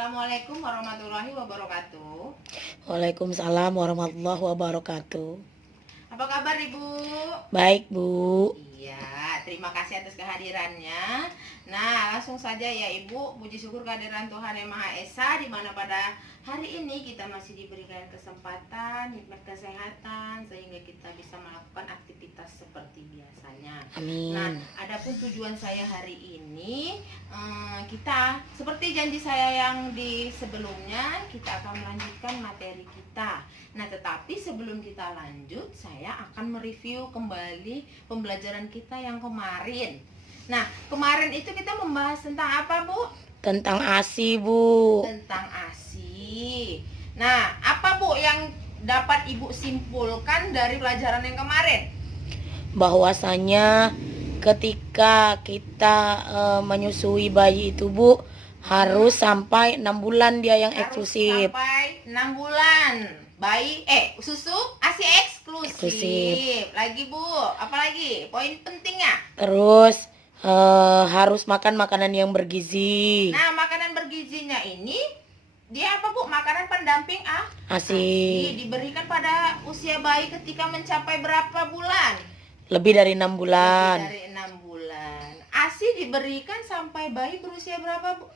Assalamualaikum warahmatullahi wabarakatuh. Waalaikumsalam warahmatullahi wabarakatuh. Apa kabar Ibu? Baik, Bu. Iya, terima kasih atas kehadirannya. Nah, langsung saja ya Ibu, puji syukur kehadiran Tuhan Yang Maha Esa, di mana pada hari ini kita masih diberikan kesempatan, nikmat kesehatan, sehingga kita bisa melakukan aktivitas seperti biasanya. Amin. Nah, adapun tujuan saya hari ini, kita seperti janji saya yang di sebelumnya, kita akan melanjutkan materi kita. Nah, tetapi sebelum kita lanjut, saya akan mereview kembali pembelajaran kita yang kemarin. Nah, kemarin itu kita membahas tentang apa, Bu? Tentang ASI, Bu. Tentang ASI. Nah, apa Bu yang dapat Ibu simpulkan dari pelajaran yang kemarin? Bahwasanya ketika kita menyusui bayi itu, Bu, harus sampai 6 bulan dia yang eksklusif. Sampai 6 bulan. Bayi susu ASI eksklusif. Lagi Bu, apalagi poin pentingnya? Terus harus makan makanan yang bergizi. Nah, makanan bergizinya ini dia apa Bu? Makanan pendamping ASI. Diberikan pada usia bayi ketika mencapai berapa bulan? Lebih dari 6 bulan. Lebih dari 6 bulan. ASI diberikan sampai bayi berusia berapa Bu?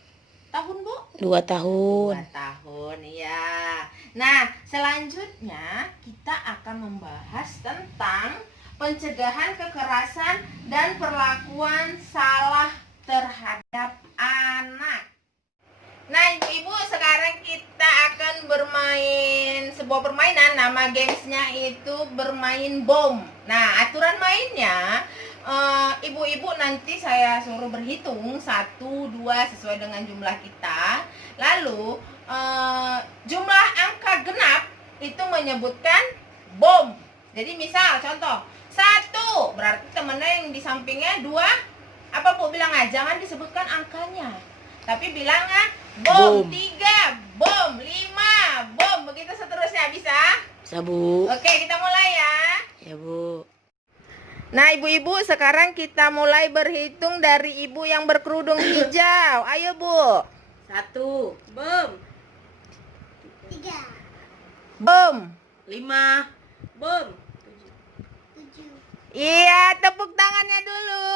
Tahun Bu? 2 tahun. 2 tahun, ya. Nah, selanjutnya kita akan membahas tentang pencegahan kekerasan dan perlakuan salah terhadap anak. Nah, Ibu, sekarang kita akan bermain sebuah permainan. Nama gamesnya itu bermain bom. Nah, aturan mainnya, ibu-ibu nanti saya suruh berhitung 1, 2 sesuai dengan jumlah kita. Lalu jumlah angka genap itu menyebutkan bom. Jadi misal contoh 1, berarti temennya yang di sampingnya 2, apa Bu bilang jangan disebutkan angkanya, tapi bilangnya bom. 3 bom, 5 bom, begitu seterusnya. Bisa? Bisa, Bu. Oke, kita mulai ya. Ya, Bu. Nah, ibu-ibu, sekarang kita mulai berhitung dari ibu yang berkerudung hijau. Ayo, Bu. 1 bom. 3 Bom. 5 bom. 7 Iya, tepuk tangannya dulu.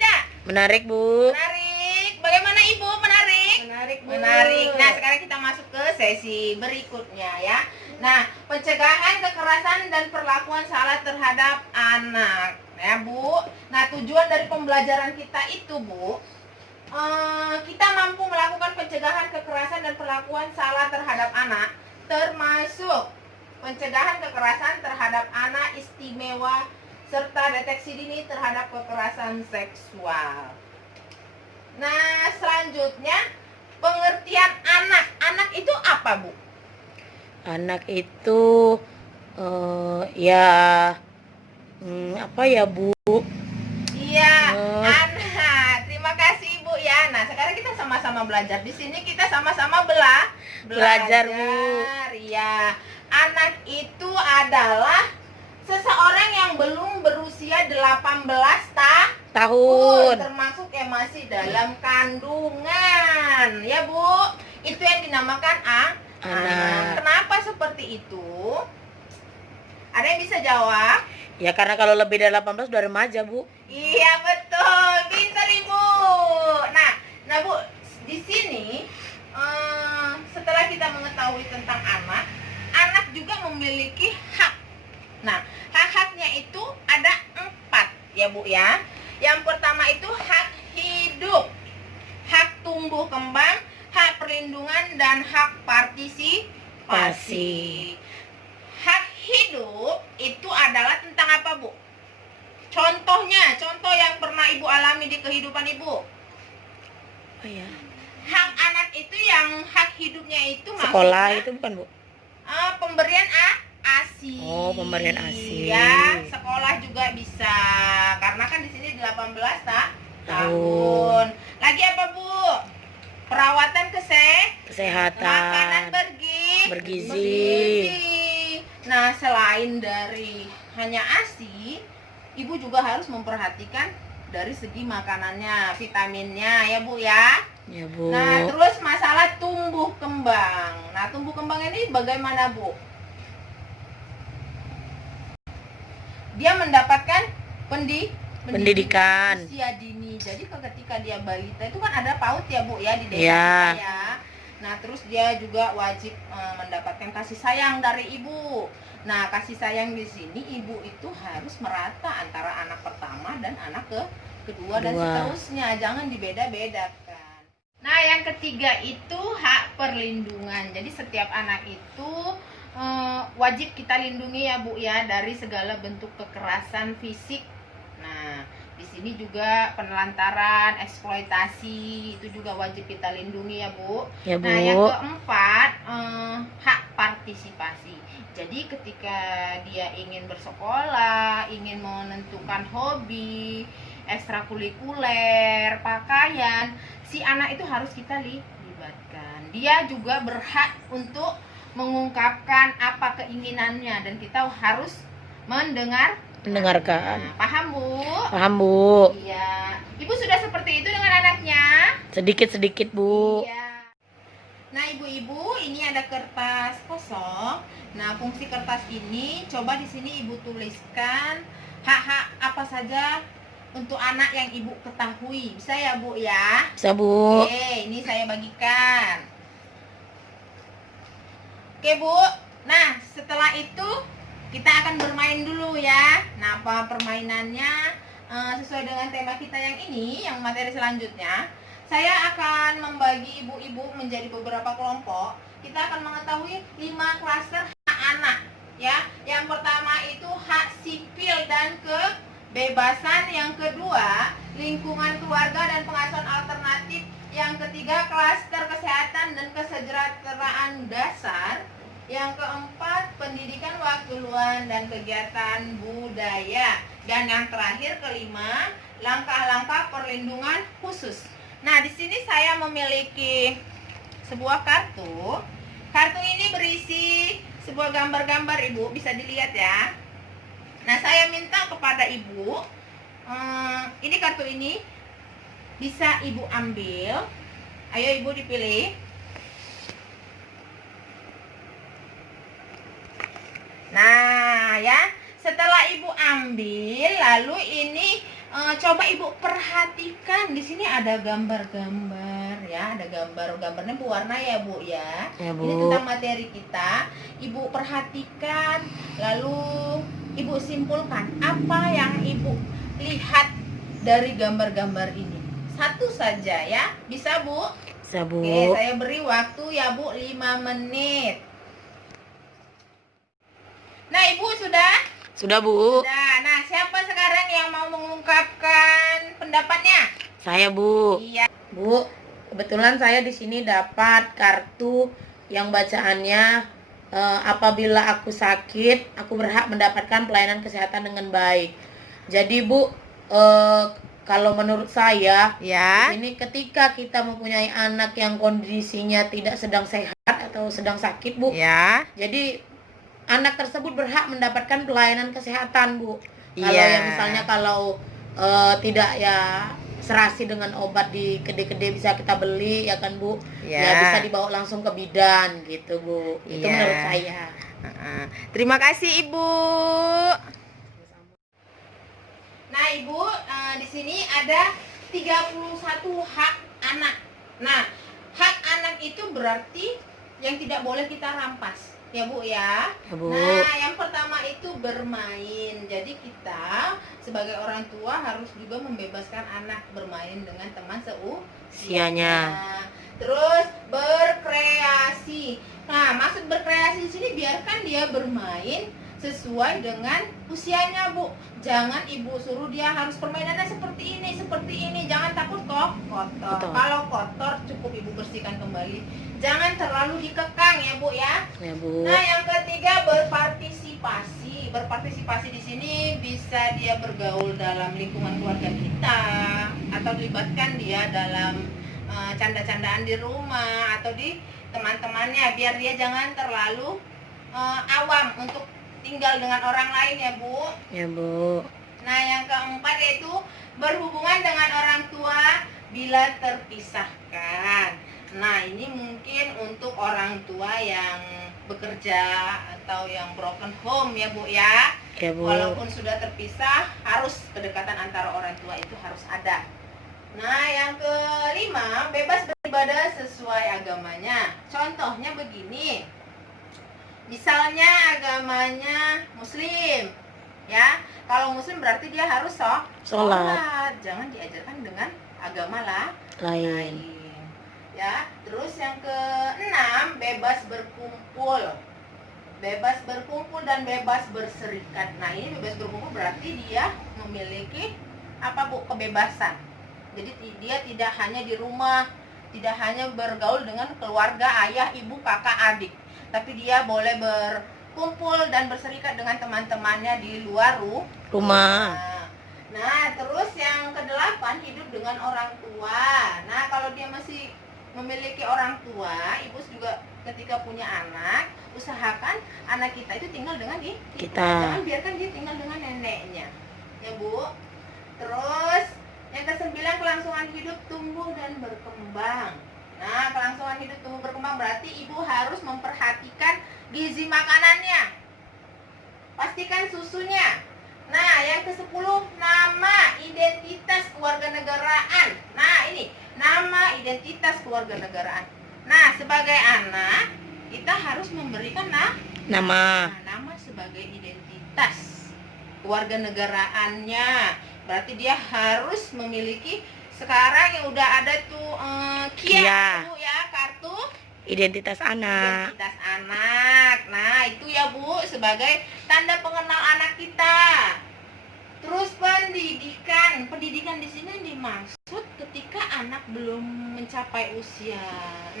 Ya, Menarik, Bu. menarik. Bagaimana Ibu? Menarik? Menarik, Bu. Menarik. Nah, sekarang kita masuk ke sesi berikutnya ya. Nah, pencegahan kekerasan dan perlakuan salah terhadap anak. Ya, Bu. Nah, tujuan dari pembelajaran kita itu, Bu, kita mampu melakukan pencegahan kekerasan dan perlakuan salah terhadap anak, termasuk pencegahan kekerasan terhadap anak istimewa serta deteksi dini terhadap kekerasan seksual. Nah, selanjutnya pengertian anak. Anak itu apa, Bu? Anak itu apa ya, Bu? Iya, anak. Terima kasih Ibu ya. Nah, sekarang kita sama-sama belajar. Di sini kita sama-sama belajar, Bu. Iya. Anak itu adalah seseorang yang belum berusia 18 tahun, termasuk yang masih dalam kandungan. Ya, Bu. Itu yang dinamakan anak. Kenapa seperti itu? Ada yang bisa jawab? Ya karena kalau lebih dari 18 udah remaja, Bu. Iya, betul. Pintar Ibu. Nah Bu, di sini setelah kita mengetahui tentang anak juga memiliki hak. Nah, hak-haknya itu ada 4 ya Bu ya. Yang pertama itu hak hidup, hak tumbuh kembang, hak perlindungan, dan hak partisipasi. Hak hidup itu adalah tentang apa, Bu? Contoh yang pernah Ibu alami di kehidupan Ibu. Oh ya. Hak anak itu yang hak hidupnya itu Sekolah maksudnya, itu bukan, Bu? Pemberian ASI. Oh, pemberian ASI. Ya, sekolah juga bisa. Karena kan di sini 18 tahun. Lagi apa, Bu? Perawatan Kesehatan. Makanan bergizi. Nah, selain dari hanya ASI, Ibu juga harus memperhatikan dari segi makanannya, vitaminnya ya Bu ya. Ya, Bu. Nah, kembang. Nah, tumbuh kembang ini bagaimana, Bu? Dia mendapatkan pendidikan usia dini. Jadi ketika dia balita itu kan ada PAUD ya, Bu ya, di desa kita ya. Nah, terus dia juga wajib mendapatkan kasih sayang dari ibu. Nah, kasih sayang di sini ibu itu harus merata antara anak pertama dan anak kedua dan seterusnya. Jangan dibeda-bedakan. Nah, yang ketiga itu hak perlindungan. Jadi setiap anak itu wajib kita lindungi ya, Bu ya, dari segala bentuk kekerasan fisik. Nah, di sini juga penelantaran, eksploitasi itu juga wajib kita lindungi ya, Bu. Ya, Bu. Nah, yang keempat hak partisipasi. Jadi ketika dia ingin bersekolah, ingin menentukan hobi, ekstrakurikuler, pakaian, si anak itu harus kita libatkan. Dia juga berhak untuk mengungkapkan apa keinginannya dan kita harus mendengarkan. Nah, paham, Bu? Paham, Bu. Iya. Ibu sudah seperti itu dengan anaknya? Sedikit-sedikit, Bu. Iya. Nah, ibu-ibu, ini ada kertas kosong. Nah, fungsi kertas ini coba di sini ibu tuliskan hak-hak apa saja untuk anak yang ibu ketahui. Bisa ya, Bu ya? Bisa, Bu. Oke, ini saya bagikan. Oke, Bu. Nah, setelah itu kita akan bermain dulu ya. Nah, apa permainannya sesuai dengan tema kita yang ini, yang materi selanjutnya. Saya akan membagi ibu-ibu menjadi beberapa kelompok. Kita akan mengetahui 5 klaster hak anak ya. Yang pertama itu hak sipil dan kebebasan, yang kedua lingkungan keluarga dan pengasuhan alternatif, yang ketiga klaster kesehatan dan kesejahteraan dasar, yang keempat pendidikan waktu luang dan kegiatan budaya, dan yang terakhir kelima langkah-langkah perlindungan khusus. Nah, di sini saya memiliki sebuah kartu. Kartu ini berisi sebuah gambar-gambar, Ibu bisa dilihat ya. Nah, saya minta kepada Ibu, ini kartu ini bisa Ibu ambil. Ayo Ibu dipilih. Nah ya, setelah Ibu ambil, lalu ini coba Ibu perhatikan di sini ada gambar-gambar ya, ada gambarnya berwarna ya, Bu ya. Ya, Bu. Ini tentang materi kita. Ibu perhatikan, lalu Ibu simpulkan apa yang Ibu lihat dari gambar-gambar ini. Satu saja ya, bisa, Bu? Bisa, Bu. Oke, saya beri waktu ya, Bu, 5 menit. Nah, Ibu sudah? Sudah, Bu. Sudah. Nah, siapa sekarang yang mau mengungkapkan pendapatnya? Saya, Bu. Iya. Bu, kebetulan saya di sini dapat kartu yang bacaannya apabila aku sakit, aku berhak mendapatkan pelayanan kesehatan dengan baik. Jadi, Bu, kalau menurut saya, Ya. ini ketika kita mempunyai anak yang kondisinya tidak sedang sehat atau sedang sakit, Bu. Ya. Jadi anak tersebut berhak mendapatkan pelayanan kesehatan, Bu. Kalau Iya. yang misalnya kalau tidak ya serasi dengan obat di kedai-kedai bisa kita beli ya kan, Bu. Iya. Ya bisa dibawa langsung ke bidan gitu, Bu. Itu Iya. menurut saya. Terima kasih, Ibu. Nah, Ibu, di sini ada 31 hak anak. Nah, hak anak itu berarti yang tidak boleh kita rampas. Ya, Bu ya. Ya, Bu. Nah, yang pertama itu bermain. Jadi kita sebagai orang tua harus juga membebaskan anak bermain dengan teman seusianya. Terus berkreasi. Nah, maksud berkreasi di sini biarkan dia bermain sesuai dengan usianya, Bu. Jangan Ibu suruh dia harus permainannya seperti ini. Jangan takut kok kotor. Kalau kotor cukup Ibu bersihkan kembali. Jangan terlalu dikekang ya, Bu ya. Ya, Bu. Nah, yang ketiga berpartisipasi. Berpartisipasi di sini bisa dia bergaul dalam lingkungan keluarga kita atau libatkan dia dalam canda-candaan di rumah atau di teman-temannya, biar dia jangan terlalu awam untuk tinggal dengan orang lain ya, Bu. Ya, Bu. Nah, yang keempat yaitu berhubungan dengan orang tua bila terpisahkan. Nah, ini mungkin untuk orang orang tua yang bekerja atau yang broken home ya Bu ya. Ya Bu. Walaupun sudah terpisah, harus kedekatan antara orang tua itu harus ada. Nah, yang kelima, bebas beribadah sesuai agamanya. Contohnya begini. Misalnya agamanya Muslim, ya. Kalau Muslim berarti dia harus sholat. Jangan diajarkan dengan agama lain. Ya. Terus yang keenam, bebas berkumpul. Bebas berkumpul dan bebas berserikat. Nah, ini bebas berkumpul berarti dia memiliki apa Bu? Kebebasan. Jadi dia tidak hanya di rumah, tidak hanya bergaul dengan keluarga, ayah, ibu, kakak, adik, tapi dia boleh berkumpul dan berserikat dengan teman-temannya di luar rumah. Nah, terus yang kedelapan, hidup dengan orang tua. Nah, kalau dia masih memiliki orang tua, ibu juga ketika punya anak, usahakan anak kita itu tinggal dengan kita. Jangan biarkan dia tinggal dengan neneknya, ya Bu. Terus yang kesembilan, kelangsungan hidup tumbuh dan berkembang. Nah, kelangsungan hidup tumbuh berkembang berarti ibu harus memperhatikan gizi makanannya. Pastikan susunya. Nah, yang ke-10, nama, identitas kewarganegaraan. Nah, ini nama, identitas kewarganegaraan. Nah, sebagai anak kita harus memberikan nama sebagai identitas kewarganegaraannya. Berarti dia harus memiliki, sekarang yang udah ada tuh KIA Bu ya, kartu Identitas anak. Nah, itu ya Bu sebagai tanda pengenal anak kita. Terus pendidikan di sini dimaksud ketika anak belum mencapai usia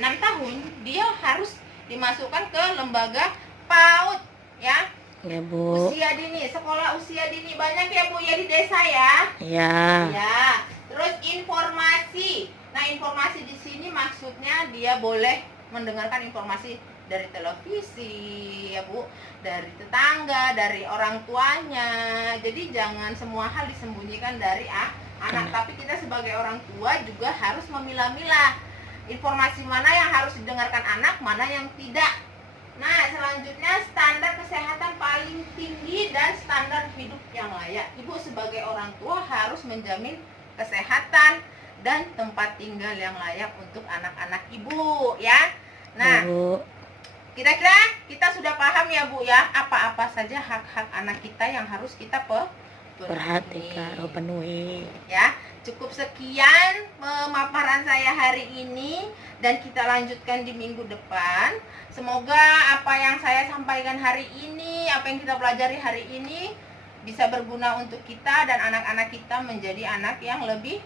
6 tahun, dia harus dimasukkan ke lembaga PAUD ya. Ya Bu. Usia dini, sekolah usia dini banyak ya Bu ya di desa ya. Ya. Ya. Terus informasi. Nah, informasi di sini maksudnya dia boleh mendengarkan informasi dari televisi ya Bu, dari tetangga, dari orang tuanya. Jadi jangan semua hal disembunyikan dari anak, tapi kita sebagai orang tua juga harus memilah-milah informasi mana yang harus didengarkan anak, mana yang tidak. Nah, selanjutnya standar kesehatan paling tinggi dan standar hidup yang layak. Ibu sebagai orang tua harus menjamin kesehatan dan tempat tinggal yang layak untuk anak-anak ibu ya. Nah, Bu. kira-kira kita sudah paham ya Bu ya, apa-apa saja hak-hak anak kita yang harus kita perhatikan, penuhi. Ya, cukup sekian pemaparan saya hari ini dan kita lanjutkan di minggu depan. Semoga apa yang saya sampaikan hari ini, apa yang kita pelajari hari ini bisa berguna untuk kita dan anak-anak kita menjadi anak yang lebih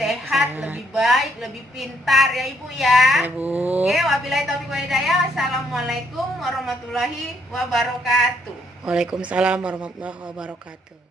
sehat, lebih baik, lebih pintar ya Ibu ya. Ya Bu. Oke, wabillahi taufiq wal hidayah. Assalamualaikum warahmatullahi wabarakatuh. Waalaikumsalam warahmatullahi wabarakatuh.